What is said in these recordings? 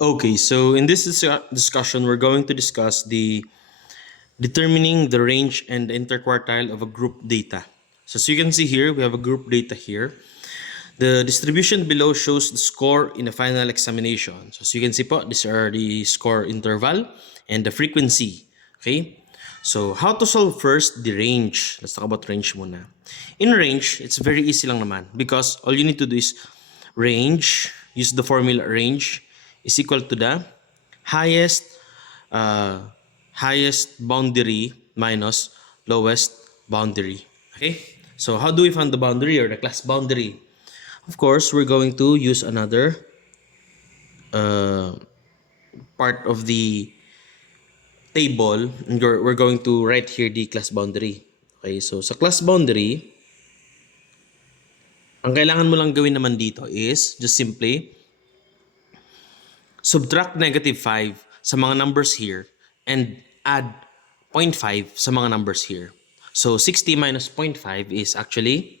Okay, so in this discussion, we're going to discuss the determining the range and the interquartile of a group data. So as you can see here, we have a group data here. The distribution below shows the score in the final examination. So as you can see po, these are the score interval and the frequency. Okay? So how to solve first the range? Let's talk about range muna. In range, it's very easy lang naman because all you need to do is range, use the formula range is equal to the highest uh, highest boundary minus lowest boundary. Okay? So how do we find the boundary or the class boundary? Of course, we're going to use another uh, part of the table and we're going to write here the class boundary. Okay, so sa class boundary, ang kailangan mo lang gawin naman dito is just simply subtract -5 sa mga numbers here and add 0.5 sa mga numbers here. So 60 minus 0.5 is actually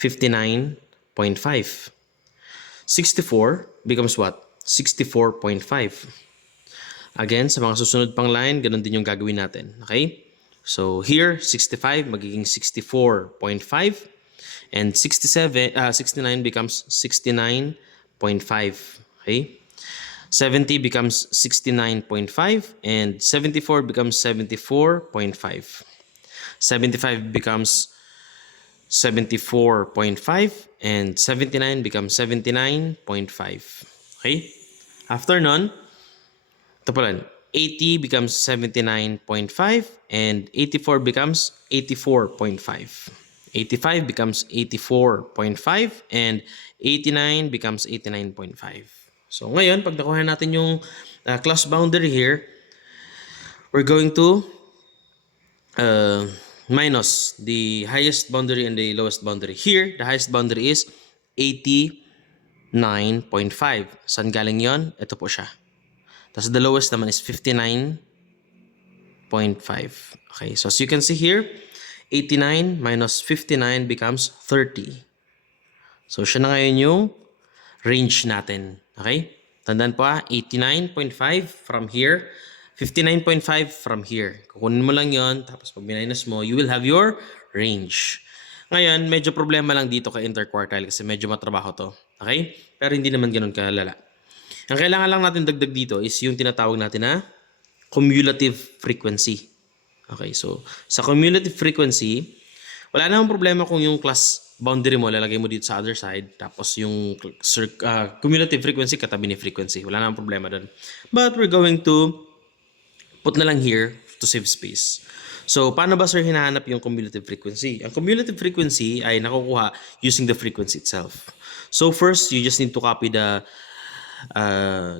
59.5. 64 becomes what? 64.5. Again, sa mga susunod pang line, ganun din yung gagawin natin. Okay? So here, 65 magiging 64.5 and 69 becomes 69.5. Okay? 70 becomes 69.5 and 74 becomes 74.5. 75 becomes 74.5 and 79 becomes 79.5. Okay? After nun, ito pala, 80 becomes 79.5 and 84 becomes 84.5. 85 becomes 84.5 and 89 becomes 89.5. So ngayon, pag nakuha natin yung class boundary here, we're going to minus the highest boundary and the lowest boundary. Here, the highest boundary is 89.5. Saan galing yon? Ito po siya. Tapos the lowest naman is 59.5. Okay, so as you can see here, 89 minus 59 becomes 30. So siya na ngayon yung range natin. Okay? Tandaan po 89.5 from here, 59.5 from here. Kukunin mo lang yon, tapos pag minus mo, you will have your range. Ngayon, medyo problema lang dito kay interquartile kasi medyo matrabaho to. Okay? Pero hindi naman ganun kalala. Ang kailangan lang natin dagdag dito is yung tinatawag natin na cumulative frequency. Okay, so sa cumulative frequency, wala namang problema kung yung class boundary mo, lalagay mo dito sa other side, tapos yung cumulative frequency katabi ni frequency. Wala namang problema doon. But we're going to put na lang here to save space. So, paano ba sir hinahanap yung cumulative frequency? Ang cumulative frequency ay nakukuha using the frequency itself. So, first, you just need to copy the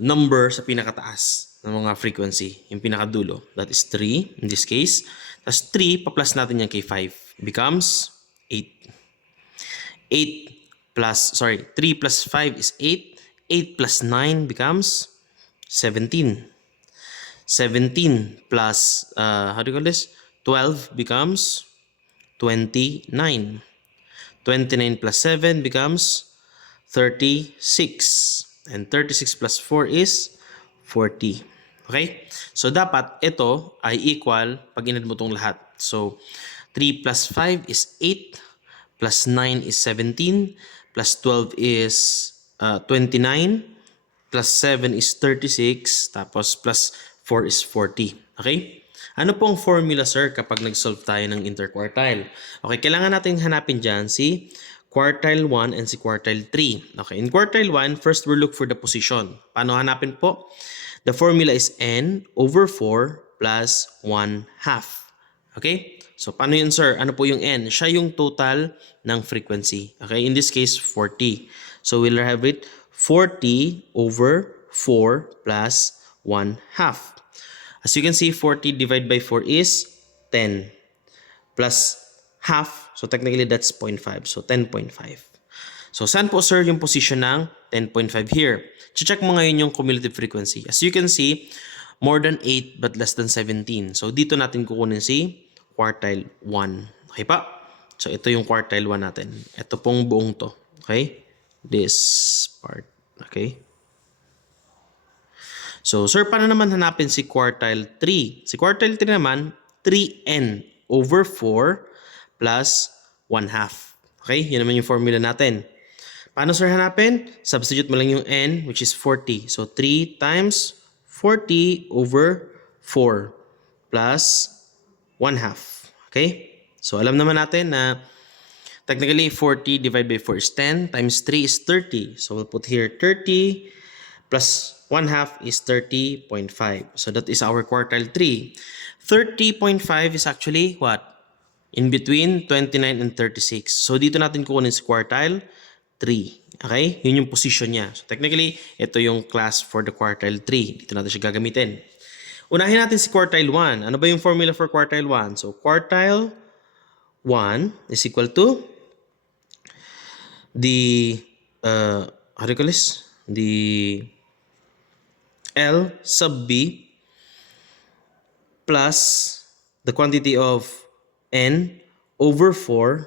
number sa pinakataas ng mga frequency, yung pinakadulo. That is 3 in this case. Tapos 3, pa-plus natin yan kay 5. Becomes 8. 3 plus 5 is 8. 8 plus 9 becomes 17. 17 plus, how do you call this? 12 becomes 29. 29 plus 7 becomes 36. And 36 plus 4 is 40. Okay? So, dapat ito ay equal pag inad mo itong lahat. So, 3 plus 5 is 8. Plus 9 is 17. Plus 12 is 29. Plus 7 is 36. Tapos plus 4 is 40. Okay? Ano pong formula, sir, kapag nag-solve tayo ng interquartile? Okay, kailangan natin hanapin dyan si quartile 1 and si quartile 3. Okay, in quartile 1, first we'll look for the position. Paano hanapin po? The formula is n over 4 plus 1 half. Okay? So, paano yun, sir? Ano po yung n? Siya yung total ng frequency. Okay? In this case, 40. So, we'll have it 40 over 4 plus 1 half. As you can see, 40 divided by 4 is 10 plus half. So, technically, that's 0.5. So, 10.5. So, saan po, sir, yung position ng 10.5 here? Check mo ngayon yung cumulative frequency. As you can see, more than 8 but less than 17. So, dito natin kukunin si quartile 1. Okay pa? So, ito yung quartile 1 natin. Ito pong buong to. Okay? This part. Okay? So, sir, paano naman hanapin si quartile 3? Si quartile 3 naman, 3n over 4 plus 1 half. Okay, yun naman yung formula natin. Paano, sir, hanapin? Substitute mo lang yung n, which is 40. So, 3 times 40 over 4 plus 1 half. Okay? So, alam naman natin na technically 40 divided by 4 is 10 times 3 is 30. So, we'll put here 30 plus 1 half is 30.5. So, that is our quartile 3. 30.5 is actually what? In between 29 and 36. So, dito natin kukunin si quartile 3. Okay? Yun yung position niya. So, technically, ito yung class for the quartile 3. Dito natin siya gagamitin. Unahin natin si quartile 1. Ano ba yung formula for quartile 1? So, quartile 1 is equal to the, how do you call this? The L sub B plus the quantity of N over 4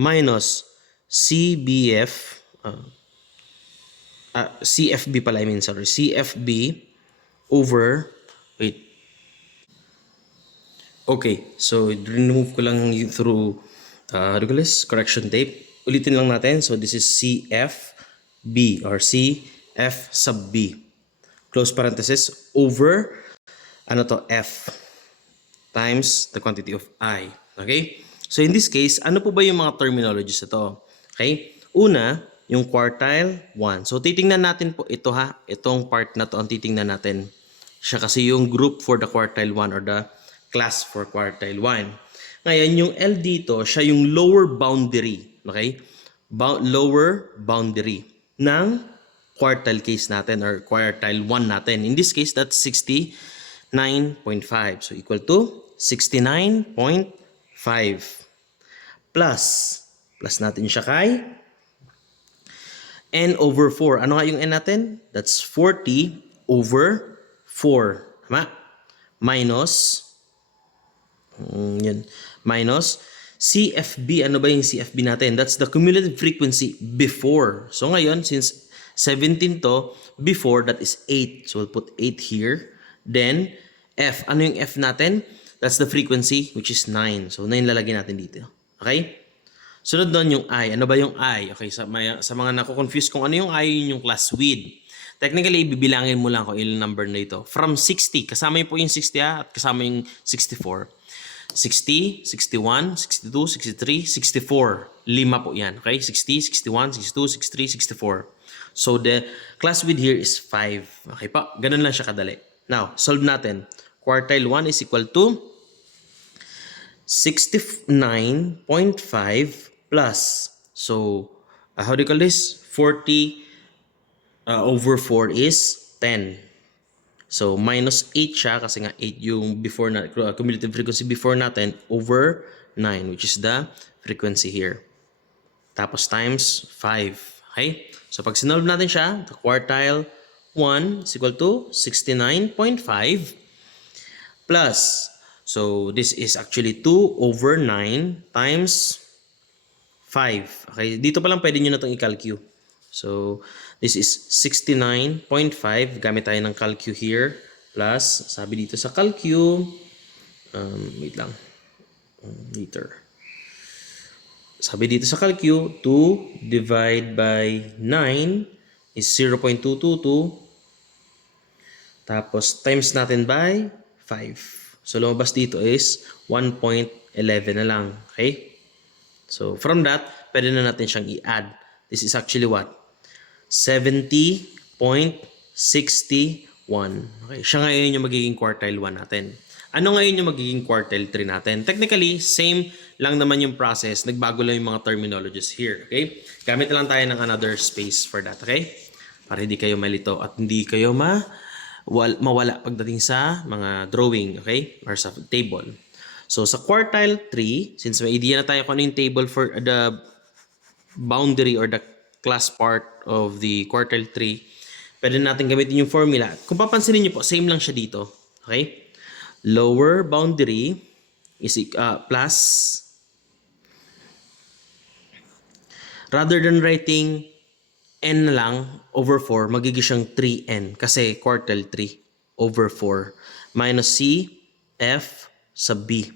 minus CBF, CFB pala, CFB over, wait. Okay, so remove ko lang through, correction tape. Ulitin lang natin. So this is CFB or CF sub B. Close parenthesis over, F times the quantity of I. Okay? So in this case, ano po ba yung mga terminologies ito? Okay? Una, yung quartile 1. So titingnan natin po ito ha. Itong part na to ang titingnan natin. Siya kasi yung group for the quartile 1 or the class for quartile 1. Ngayon, yung L dito, siya yung lower boundary. Okay? Lower boundary ng quartile case natin or quartile 1 natin. In this case, that's 69.5. So, equal to 69.5 plus natin siya kay n over 4. Ano nga yung n natin? That's 40 over 4. Tama? Minus, minus CFB. Ano ba yung CFB natin? That's the cumulative frequency before. So ngayon, since 17 to, before, that is 8. So we'll put 8 here. Then, F. Ano yung F natin? That's the frequency, which is 9. So 9 lalagyan natin dito. Okay? Sunod doon yung I. Ano ba yung I? Okay, sa mga nako-confuse kung ano yung I, yun yung class width. Technically, bibilangin mo lang kung ilang number na ito. From 60, kasama po yung 60 at kasama yung 64. 60, 61, 62, 63, 64. Lima po yan. Okay? 60, 61, 62, 63, 64. So, the class width here is 5. Okay pa? Ganun lang siya kadali. Now, solve natin. Quartile 1 is equal to 69.5 plus. So, how do you call this? 40 over 4 is 10. So, minus 8 siya kasi nga 8 yung before na, cumulative frequency before natin over 9, which is the frequency here. Tapos times 5. Okay? So, pag sinolve natin siya, the quartile 1 is equal to 69.5 plus. So, this is actually 2 over 9 times 5. Okay? Dito pa lang pwede nyo na itong i-calcu. So, this is 69.5. Gamit tayo ng calcu here. Plus, sabi dito sa calcu, wait lang. Later. Sabi dito sa calcu, 2 divide by 9 is 0.222. Tapos, times natin by 5. So, lumabas dito is 1.11 na lang. Okay? So, from that, pwede na natin siyang i-add. This is actually what? 70.61. Okay, siya ngayon yung magiging quartile 1 natin. Ano ngayon yung magiging quartile 3 natin? Technically, same lang naman yung process. Nagbago lang yung mga terminologies here. Okay? Gamit lang tayo ng another space for that. Okay? Para hindi kayo malito at hindi kayo mawala pagdating sa mga drawing. Okay? Or sa table. So, sa quartile 3, since may idea na tayo kung ano yung table for the boundary or the class part of the quartile 3, pwede natin gamitin yung formula. Kung papansinin nyo po, same lang siya dito. Okay? Lower boundary is plus, rather than writing n na lang over 4, magiging siyang 3n kasi quartile 3. over 4 minus C, F sub B.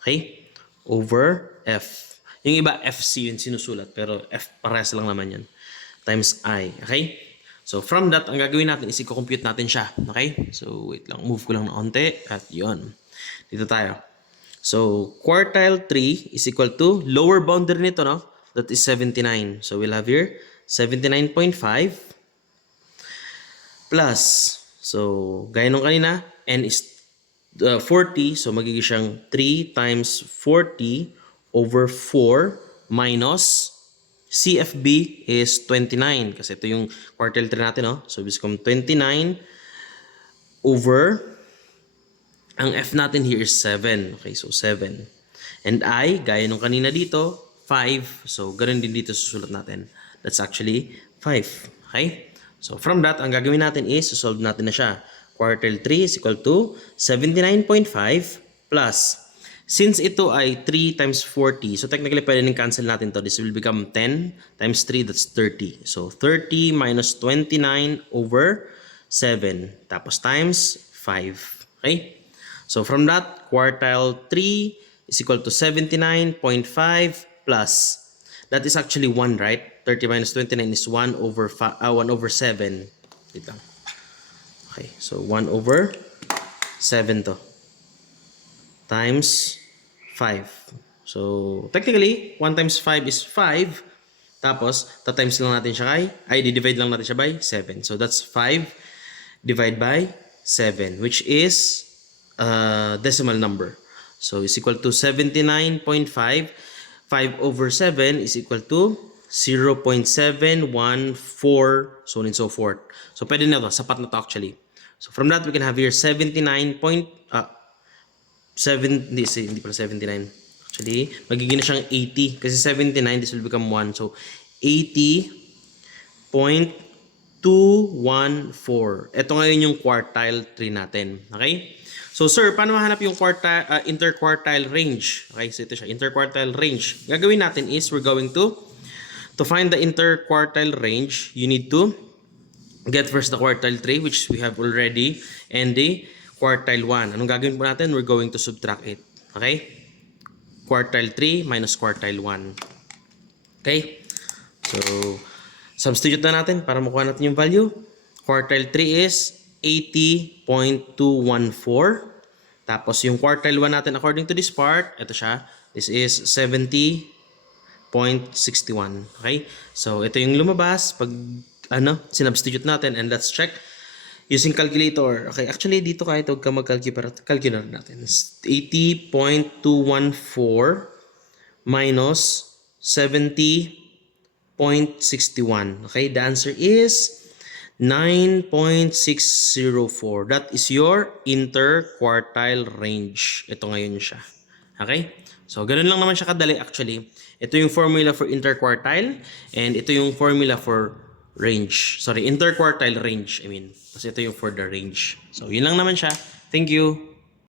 Okay? Over F. Yung iba, FC yung sinusulat, pero F parehas lang naman yan. Times I. Okay? So, from that, ang gagawin natin is i-compute natin siya. Okay? So, wait lang. Move ko lang na onte. At yun. Dito tayo. So, quartile 3 is equal to lower boundary nito, no? That is 79. So, we'll have here 79.5 plus, so, gaya nung kanina, n is 40. So, magiging siyang 3 times 40 over 4 minus CFB is 29. Kasi ito yung quartile 3 natin, no? So, this become 29 over, ang F natin here is 7. Okay, so 7. And I, gaya nung kanina dito, 5. So, ganun din dito susulat natin. That's actually 5. Okay? So, from that, ang gagawin natin is, solve natin na siya. Quartile 3 is equal to 79.5 plus, since ito ay 3 times 40, so technically pwede nang cancel natin to. This will become 10 times 3, that's 30. So, 30 minus 29 over 7. Tapos times 5. Okay? So, from that, quartile 3 is equal to 79.5 plus, that is actually 1, right? 30 minus 29 is 1 over 7. Wait lang. Okay, so 1 over 7 to. Times 5. So, technically, 1 times 5 is 5. Tapos, times lang natin siya divide lang natin siya by 7. So, that's 5 divided by 7, which is decimal number. So, is equal to 79.5. 5 over 7 is equal to 0.714, so on and so forth. So, pwede na to. Sapat na to actually. So, from that, we can have here 79 hindi pala 79. Actually, magiging na siyang 80. Kasi 79, this will become 1. So, 80.214. Ito ngayon yung quartile 3 natin. Okay? So, sir, paano mahanap yung interquartile range? Okay, so ito siya, interquartile range. Gagawin natin is, we're going to find the interquartile range, you need to get first the quartile 3, which we have already, and the quartile 1. Anong gagawin po natin? We're going to subtract it. Okay? Quartile 3 minus quartile 1. Okay? So, substitute na natin para makuha natin yung value. Quartile 3 is 80.214. Tapos, yung quartile 1 natin according to this part, ito siya. This is 70.61. Okay? So, ito yung lumabas pag sinubstitute natin, and let's check using calculator. Okay, actually dito kahit huwag ka mag-calculator natin. 80.214 minus 70.61. Okay, the answer is 9.604. That is your interquartile range. Ito ngayon siya. Okay? So, ganun lang naman siya kadali actually. Ito yung formula for interquartile, and ito yung formula for range. Sorry, interquartile range. Kasi ito yung for the range. So, yun lang naman siya. Thank you.